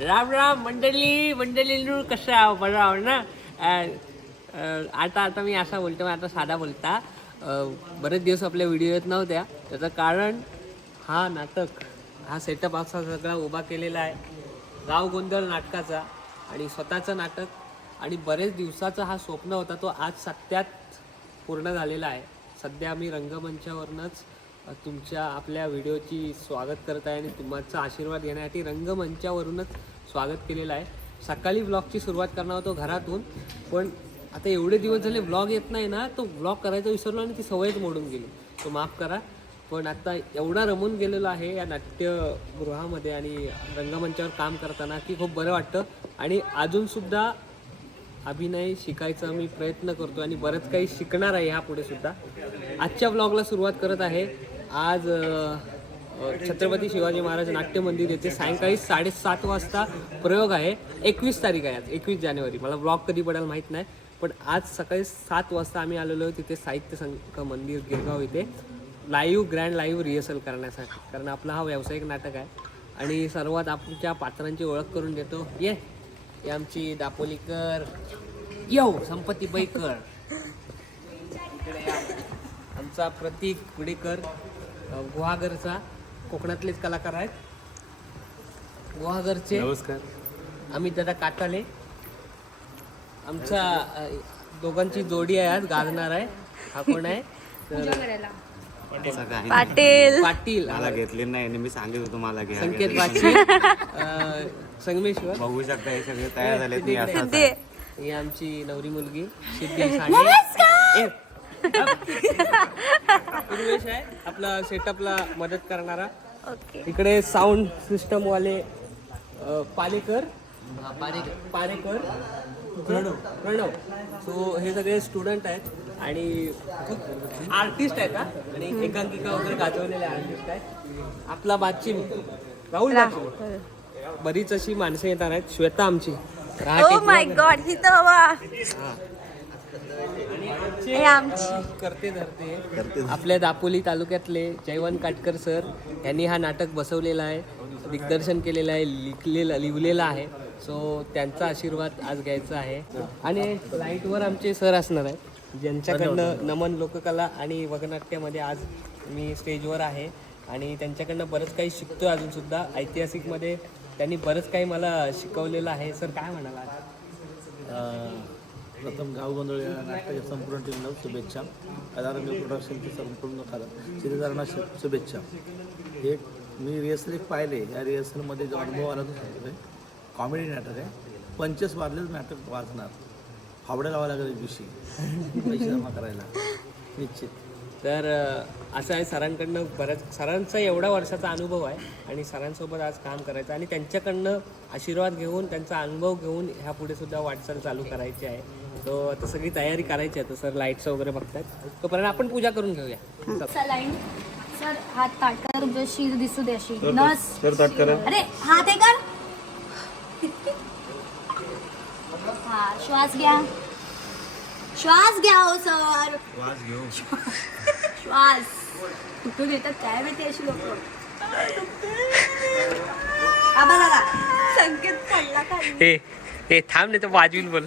राम राम मंडळी मंडळी कसं आहो? बरं आहो ना? आता आता मी असा बोलतो मी आता साधा बोलता. बरेच दिवस आपल्या व्हिडिओ येत नव्हत्या. त्याचं कारण हा नाटक हा सेटअप असा सगळा उभा केलेला आहे. गाव गोंधळ नाटकाचा आणि स्वतःचं नाटक. आणि बरेच दिवसाचा हा स्वप्न होता तो आज सत्यात पूर्ण झालेला आहे. सध्या आम्ही रंगमंचावरूनच तुमच्या आपल्या व्हिडिओची स्वागत करत आहे आणि तुमचा आशीर्वाद घेण्यासाठी रंगमंचावरूनच स्वागत केलेलं आहे. सकाळी ब्लॉगची सुरुवात करणार होतो घरातून पण आता एवढे दिवस झाले ब्लॉग येत नाही ना तो ब्लॉग करायचा विसरलो आणि ती सवयच मोडून गेली. तो माफ करा पण आता एवढा रमून गेलेलो आहे या नाट्यगृहामध्ये आणि रंगमंचावर काम करताना की खूप बरं वाटतं. आणि अजूनसुद्धा अभिनय शिकायचा मी प्रयत्न करतो आणि बरंच काही शिकणार आहे ह्यापुढे सुद्धा. आजच्या ब्लॉगला सुरुवात करत आहे आज छत्रपती शिवाजी महाराज नाट्य मंदिर येथे सायंकाळी साडेसात वाजता प्रयोग आहे. एकवीस तारीख आहे आज एकवीस जानेवारी. मला ब्लॉग कधी पडायला माहीत नाही पण आज सकाळी सात वाजता आम्ही आलेलो आहे तिथे साहित्य संघ मंदिर गिरगाव इथे. लाईव्ह ग्रँड लाईव्ह रिहर्सल करण्यासाठी कारण आपला हा व्यावसायिक नाटक आहे. आणि सर्वात आमच्या पात्रांची ओळख करून देतो. ये ये आमची दापोलीकर. यो संपत्ती बैकर. आमचा प्रतीक गुडेकर गुहागरचा कोकणातलेच कलाकार आहेत. गुहागरचे नमस्कार. आम्ही दादा काटाले आमच्या दोघांची जोडी आहे आज गाजणार आहे. हा कोण आहे? तर. पाटील. पाटील. मला घेतले नाही आणि मी सांगित होतो मला घ्या संकेत. पाटील. अ, संगमेश्वर. बघू शकता हे सगळे तयार झालेत मी असं सिद्धी. ही आमची नवरी मुलगी सिद्धी. साने ए. उर्वेश आहे आपला सेटअपला मदत करणारा. ओके. इकडे साऊंड सिस्टम वाले अ, पालेकर. पारेकर प्रणव. प्रणव. सो हे सगळे स्टुडंट आहेत आणि आर्टिस्ट आहेत हा. आणि एकांकिका वगैरे गाजवलेले आर्टिस्ट आहेत. आपला बादची राहुल बरीच अशी माणसं येणार आहेत. श्वेता आमची. Oh my. गॉड ही तर बाबा. हा. आमचे. करते धरते. आपल्या दापोली तालुक्यातले जयवंत काटकर सर यांनी हा नाटक बसवलेला आहे दिग्दर्शन केलेलं आहे लिखलेलं लिवलेलं आहे. सो त्यांचा आशीर्वाद आज घ्यायचा आहे. आणि लाईटवर आमचे सर असणार आहेत ज्यांच्याकडनं नमन लोककला आणि वगनाट्यामध्ये आज मी स्टेजवर आहे. आणि त्यांच्याकडनं बरंच काही शिकतोय अजून सुद्धा. ऐतिहासिकमध्ये त्यांनी बरंच काही मला शिकवलेलं आहे. सर काय म्हणाला प्रथम गाव या नाटकाच्या संपूर्ण टीमला शुभेच्छा. कलारंग प्रोडक्शनचे संपूर्ण कला शिलेदारांना शुभेच्छा. हे मी रिहर्सल एक पाहिले. या रिहर्सलमध्ये जो अनुभव आला तो सांगतो कॉमेडी नाटक आहे. पंचस वाजलेच नाटक वाजणार. फावड्या लावा लागेल एक दिवशी. पैसे जमा करायला. निश्चित. तर असं आहे सरांकडनं बऱ्याच सरांचा एवढा वर्षाचा अनुभव आहे आणि सरांसोबत आज काम करायचं आणि त्यांच्याकडनं आशीर्वाद घेऊन त्यांचा अनुभव घेऊन ह्या पुढे सुद्धा वाटचाल चालू करायची आहे. तो आता सगळी तयारी करायची आहे. तर सर लाईट्स वगैरे बघतात तोपर्यंत आपण पूजा करून घेऊया. सलाईन सर हात ताट करा शीर दिसू दे अशी. नस. सर ताट करा. अरे हात कर. हा श्वास घ्या. श्वास घ्या हो सर. वाज घेऊ. श्वास. कुठून येतात? काय माहिती अशी लोक? आबा दादा संकेत पडला खाली हे हे थांब नाही तर वाजवील बोल.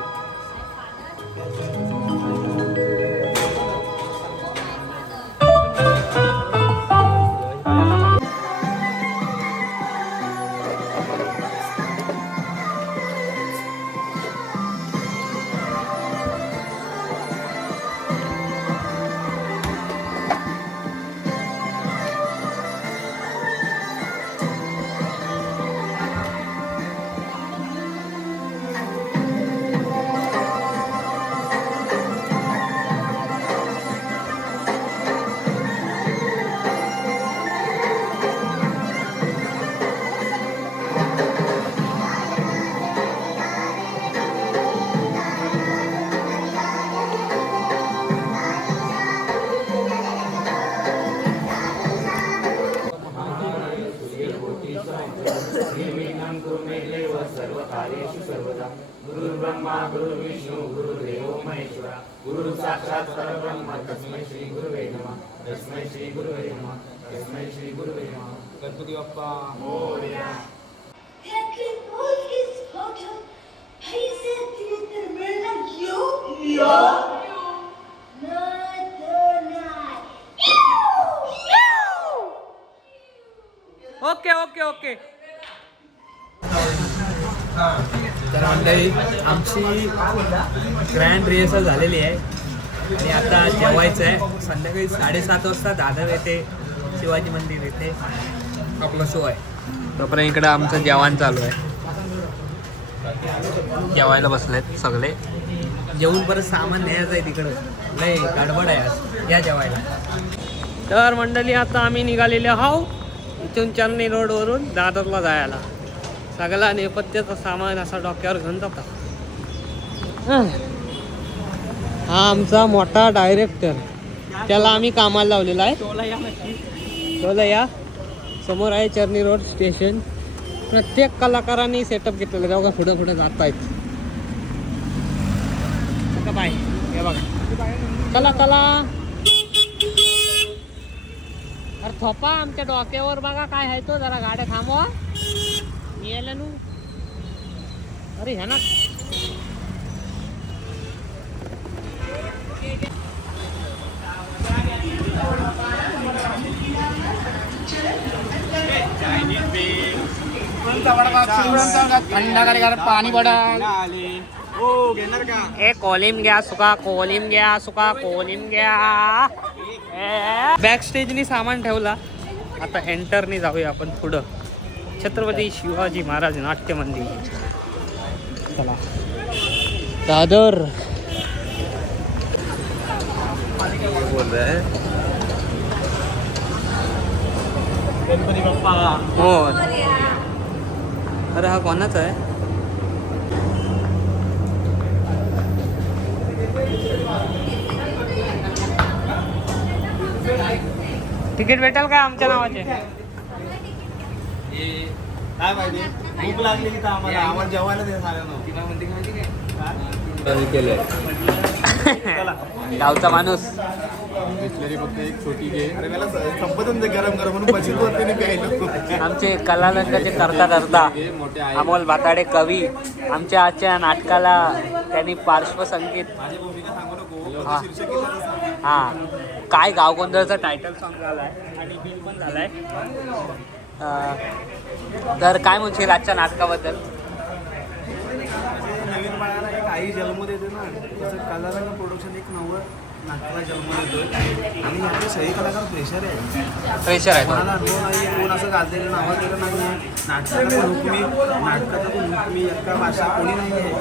कार्येषु सर्वदा. गुरुर्ब्रह्मा गुरुर्विष्णु गुरुर्देवो महेश्वर. गुरु साक्षात् परब्रह्म तस्मै श्री गुरुवे नमः. तस्मै श्री गुरुवे नमः. तस्मै श्री गुरुवे नमः. Ganpati Bappa. Morya. Okay okay okay तर मंडळी आमची ग्रँड रिहर्सल झालेली आहे. आणि आता जेवायचं आहे. संध्याकाळी साडेसात वाजता दादर येथे शिवाजी मंदिर येथे आपला शो आहे. तोपर्यंत इकडं आमचं जेवण चालू आहे. जेवायला बसलेत सगळे. जेवून परत सामान न्यायचं आहे तिकडं. नाही गडबड आहे आज. या जेवायला. तर मंडळी आता आम्ही निघालेले आहो इथून चर्नी रोडवरून दादरला जायला. सगळा नेपथ्याचं सामान असा डोक्यावर घेऊन जाता हा आमचा मोठा डायरेक्टर त्याला आम्ही कामाला लावलेला आहे. तोला या समोर आहे चर्नी रोड स्टेशन प्रत्येक कलाकारांनी सेटअप घेतलेलं आहे. बघा पुढं पुढं जात आहेत. बाय हे बघा. चला चला. अरे थोपा आमच्या डोक्यावर. बघा काय आहे तो. जरा गाड्या थांबवा. यायला नू। अरे ह्या ना। ए कोलिम घ्या सुका कोलिम घ्या सुका कोलिम घ्या बॅक स्टेजनी सामान ठेवला। आता एंटरनी जाऊया आपण पुढं. छत्रपती शिवाजी महाराज नाट्य मंदिर. चला. दादर. हो. अरे हा कोणाचा आहे? तिकीट भेटेल का आमच्या नावाचे? काय भूक लागली की आम्हाला. आम्हाला जेवायला दे गावचा माणूस. अरे मला संपतच नाही गरम गरम म्हणून बशीत होते नाही प्यायला. आमचे कलालंकाचे करता करता अमोल भाताडे कवी. आमच्या आजच्या नाटकाला त्यांनी पार्श्वसंगीत हा. हा. काय गाव गोंधळचा टायटल सॉन्ग झालाय. आणि बिल पण झालाय. तर काय म्हणशील आजच्या नाटकाबद्दल? नवीन बाळाला एक आई जन्म देते ना. तसं कलारंग प्रोडक्शन एक नवं नाटकाला जन्म देतो आणि आपले सगळे कलाकार प्रेशर आहे. प्रेशर आहे कोणाला अनुभव नाही कोण असं गाजलेलं नावाजलेलं नाही. आहे नाटकाचा हुकमी नाटकाचा हुकमी एका भाषा कोणी नाही आहे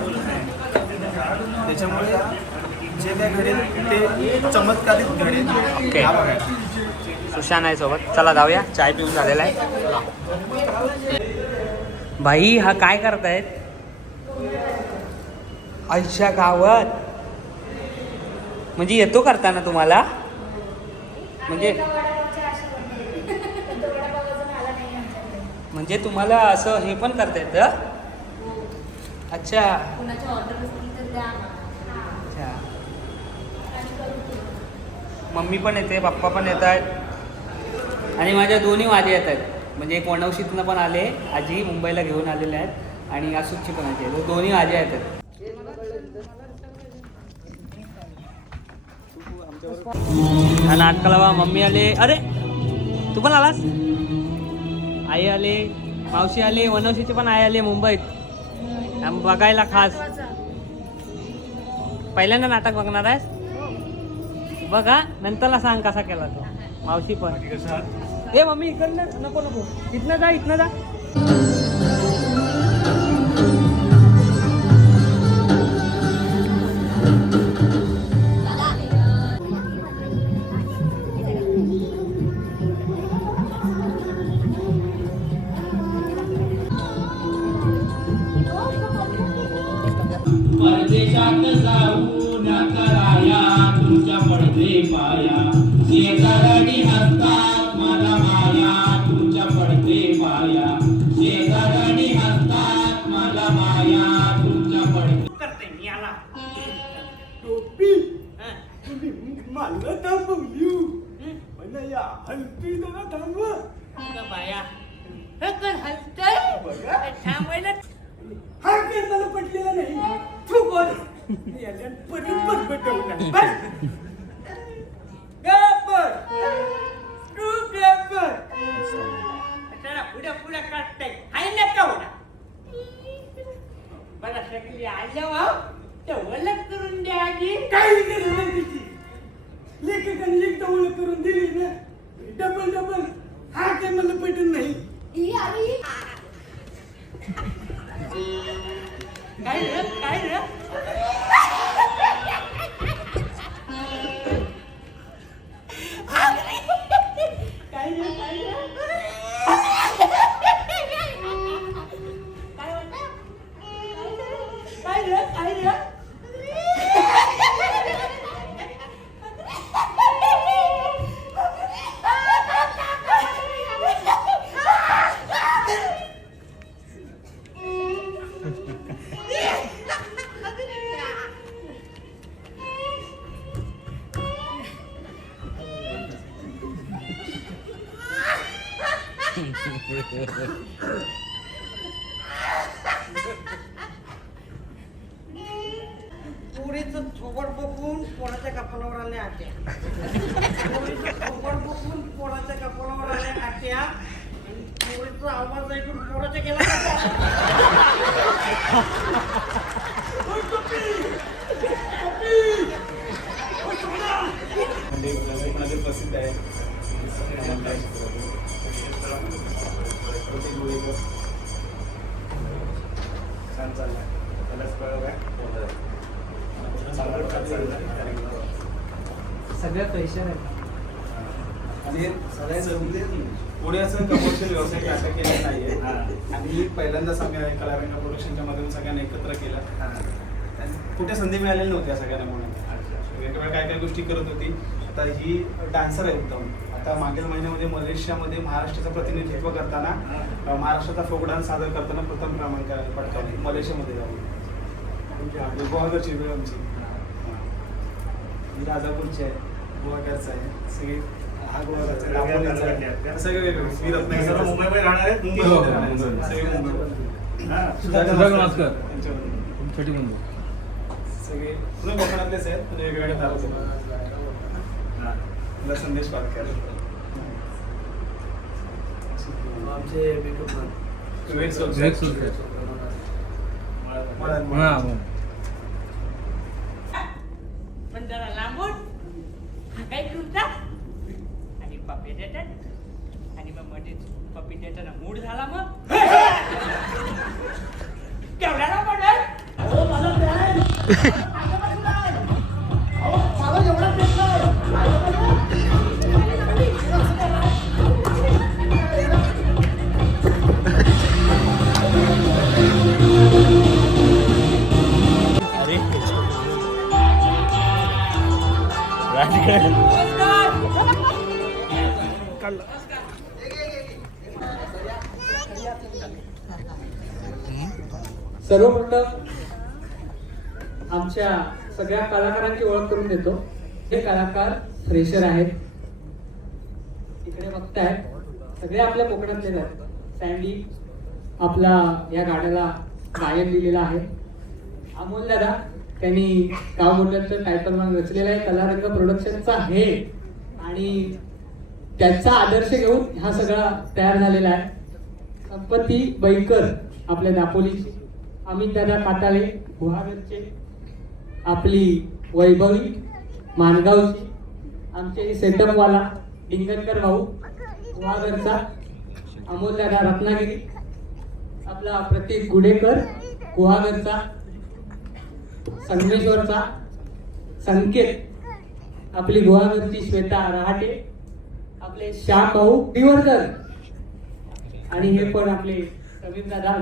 त्याच्यामुळे जे काय घडेल ते चमत्कारित घडेल. ओके. हा सुशांत आहे सोबत. चला जाऊया. चाय पिऊन झालेला आहे. भाई हा काय करतायत? आजच्या गावात. म्हणजे येतो करताना तुम्हाला? म्हणजे म्हणजे तुम्हाला असं हे पण करता येतं? अच्छा. अच्छा मम्मी पण येते पप्पा पण येत आहेत आणि माझ्या दोन्ही माझे येत आहेत. म्हणजे एक वणवशीतनं पण आले आजी मुंबईला घेऊन आलेले आहेत. आणि आसूची पण आजी आहे दोन्ही माझे येत आहेत. हा नाटकाला बा मम्मी आले. अरे तू पण आलास? आई आले मावशी आले वनवशीचे पण आई आली मुंबईत. बघायला खास. पहिल्यांदा नाटक बघणार आहेस? बघा नंतरला सांग कसा केला तो. मावशी पण. ए मम्मी इकडनं नको नको. इथनं जा इथनं जा. हलती जरा थांबवा. बाया हे तर हलतंय? थांबायला हा काय मला पटलेला नाही. तू बोल याच्यात परत परपटवणार बस. गप्पर चला पुढे पुढे काढताय. हाय ना तेवढा बरं शकली आल्यावर तेवढं करून द्या आधी. काही तिची लेखकाने एक ओळख करून दिली ना डबल डबल हा काय मला पटत नाही. काय? पुरीचं थोबड बघून पोराच्या कपालावर आल्या आट्या पोरीचं थोबड बघून पोराच्या कपालावर आल्या आट्या आणि पुरीचा आवाज ऐकून पोराच्या गेला म्हणजे प्रसिद्ध आहे. छान चाललाय त्यालाच चाललंय. सगळ्या सगळ्यांचं पुण्याचं कमर्शियल व्यवसाय असा केला नाहीये. आणि पहिल्यांदाच आम्ही कलारंग प्रोडक्शनच्या मधून सगळ्यांना एकत्र केलं. आणि कुठे संधी मिळालेली नव्हती या सगळ्यांना म्हणून. वेगवेगळ्या काय काय गोष्टी करत होती. आता ही डान्सर आहे उत्तम आता मागील महिन्यामध्ये मलेशियामध्ये महाराष्ट्राचं प्रतिनिधित्व करताना महाराष्ट्राचा फोक डान्स सादर करताना प्रथम क्रमांक पटकावली मलेशियामध्ये जाऊन गुहागरची वेळ आमची राजापूरची आहे गोवाकरचा आहे सगळे हा गोवाकरचा. सगळे वेगवेगळे. मुंबईमध्ये राहणार आहेत. सगळे मुंबईमध्ये. सुधाकर मास्तर त्यांच्यामध्ये. छोटी मुंबई सगळे पुणे कोकणातलेच आहेत पण वेगवेगळ्या तालुक्यात मला संदेश पाटकर आमचे मेकअप. पण जरा लांबून. काय तुमचा आणि पप्पी देतात. आणि मग मध्ये पप्पी देताना मूड झाला मग. केवढ्याला पडेल? सर्वप्रथम आमच्या सगळ्या कलाकारांची ओळख करून देतो. हे कलाकार फ्रेशर आहेत. इकडे बघताय. सगळे आपल्या कोकणातले आहेत. सँडी आपला या गाण्याला गायन दिलेला आहे. अमोल दादा त्यांनी गाव मोठ्याचं टायटल मान रचलेला आहे कलारंग प्रोडक्शनचा हे आणि त्याचा आदर्श घेऊन हा सगळा तयार झालेला आहे. संपत्ती बैकर आपल्या दापोलीची. अमित दादा काटाळे गुहागरचे आपली वैभवी मानगावची आमचे सेटअपवाला डिंगणकर भाऊ गुहागरचा अमोल दादा रत्नागिरी आपला प्रतीक गुडेकर गुहागरचा संगमेश्वरचा संकेत. आपली गुहावरची श्वेता रहाटे आपले श्याम भाऊ दिवरकर आणि हे पण आपले समीर दादा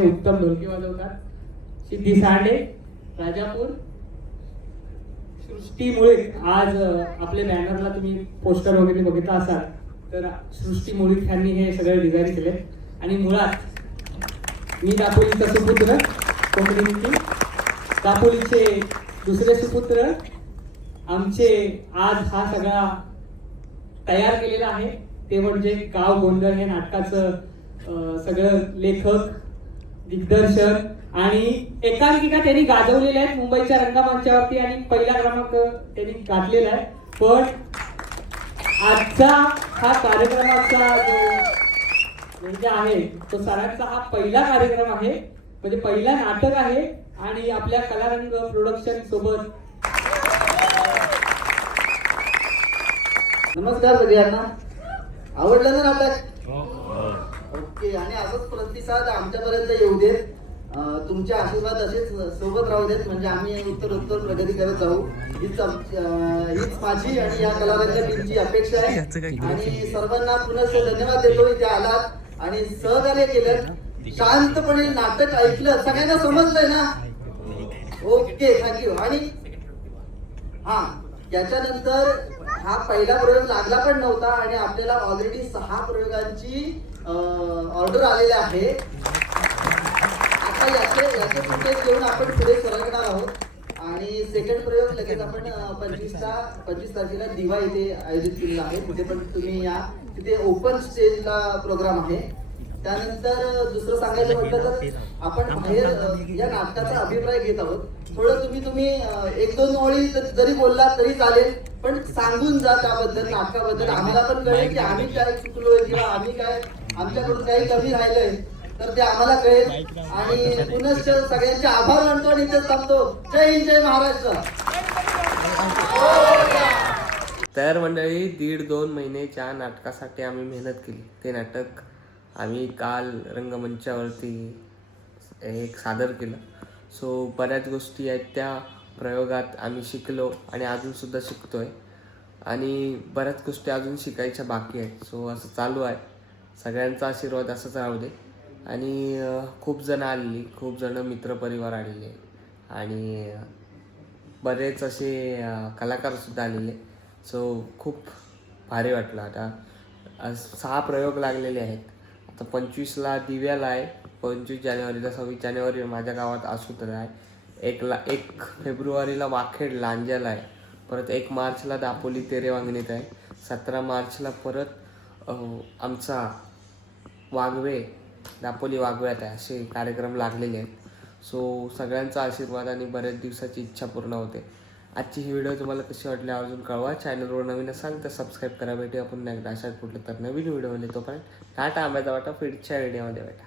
उत्तम ढोलकी वाजवतात. सिद्धी सांडे राजापूर. सृष्टीमुळे आज आपल्या बॅनरला तुम्ही पोस्टर वगैरे बघितला असाल तर सृष्टी मुळीक हे सगळे डिझाईन केले आणि मुळात मी दाखवली तसं पुत्र कोकणी दापोलीचे दुसरे सुपुत्र आमचे आज हा सगळा तयार केलेला आहे. ते म्हणजे गाव गोंधळ हे नाटकाचं सगळं लेखक दिग्दर्शक आणि एकांकिका त्यांनी गाजवलेल्या आहेत. मुंबईच्या रंगमंचावरती आणि पहिला क्रमांक त्यांनी गाठलेला आहे. पण आजचा हा कार्यक्रमाचा जो म्हणजे आहे तो सरांचा हा पहिला कार्यक्रम आहे. म्हणजे पहिला नाटक आहे आणि आपल्या कलारंग प्रोडक्शन सोबत. नमस्कार सगळ्यांना. आवडलं ना नाटक? ओके आणि असंच प्रतिसाद आमच्यापर्यंत येऊ देत. अं, तुमचे आशीर्वाद असेच सोबत राहू देत म्हणजे आम्ही उत्तर उत्तर प्रगती करत जाऊ हीच आमची- अं, हीच माझी आणि या कलावंत टीमची अपेक्षा आहे. आणि सर्वांना पुन्हा धन्यवाद देतो इथे आलात. आणि सहकार्य केलं. शांतपणे नाटक ऐकलं सगळ्यांना समजलंय ना? ओके थँक्यू आणि हा याच्यानंतर हा पहिला प्रयोग लागला पण नव्हता आणि आपल्याला ऑलरेडी सहा प्रयोगांची ऑर्डर आलेली आहे. आता याचे याचे फुटेज घेऊन आपण पुढे सरकणार आहोत. आणि सेकंड प्रयोग लगेच आपण पंचवीसचा पंचवीस तारखेला दिवा इथे आयोजित केलेला आहे. कुठे पण तुम्ही या. तिथे ओपन स्टेजला प्रोग्राम आहे. त्यानंतर दुसरं सांगायचं म्हटलं तर आपण बाहेर या नाटकाचा अभिप्राय घेत आहोत. थोडं तुम्ही तुम्ही एक दोन ओळी जर- बोलला तरी चालेल पण सांगून जा त्याबद्दल नाटकाबद्दल. आम्हाला पण कळेल की आम्ही काय चुकलोय किंवा आम्ही काय आमच्याकडून काही कमी राहिलंय तर ते आम्हाला कळेल. आणि पुनश्च सगळ्यांचे आभार मानतो आणि इथेच थांबतो. जय हिंद जय महाराष्ट्र. तर मंडळी दीड दोन महिन्याच्या नाटकासाठी आम्ही मेहनत केली. ते नाटक आम्ही काल रंगमंचावरती एक सादर केलं. सो बऱ्याच गोष्टी आहेत त्या प्रयोगात आम्ही शिकलो आणि अजूनसुद्धा शिकतो आहे आणि बऱ्याच गोष्टी अजून शिकायच्या बाकी आहेत. सो असं चालू आहे. सगळ्यांचा आशीर्वाद असंच राहू दे. आणि खूप जणं आलेली खूप जणं मित्रपरिवार आलेले. आणि बरेच असे कलाकारसुद्धा आलेले. सो खूप भारी वाटलं. आता सहा प्रयोग लागलेले आहेत. तर पंचवीसला दिव्याला आहे. पंचवीस जानेवारीला सव्वीस जानेवारी माझ्या गावात आसूतला आहे. एकला एक फेब्रुवारीला वाखेड लांजाला आहे. परत एक मार्चला दापोली तेरेवांगणीत आहे. सतरा मार्चला परत आमचा वाघवे दापोली वाघव्यात आहे. असे कार्यक्रम लागलेले आहेत. सो सगळ्यांचा आशीर्वाद आणि बऱ्याच दिवसाची इच्छा पूर्ण होते. आजची ही व्हिडिओ तुम्हाला कशी वाटली अजून कळवा. चॅनलवर नवीन असाल तर सबस्क्राईब करा. भेटू आपण एकदा. अशाच कुठलं तर नवीन व्हिडिओमध्ये तोपर्यंत टाटा आंब्याचा वाटा फिडच्या व्हिडिओमध्ये भेटा.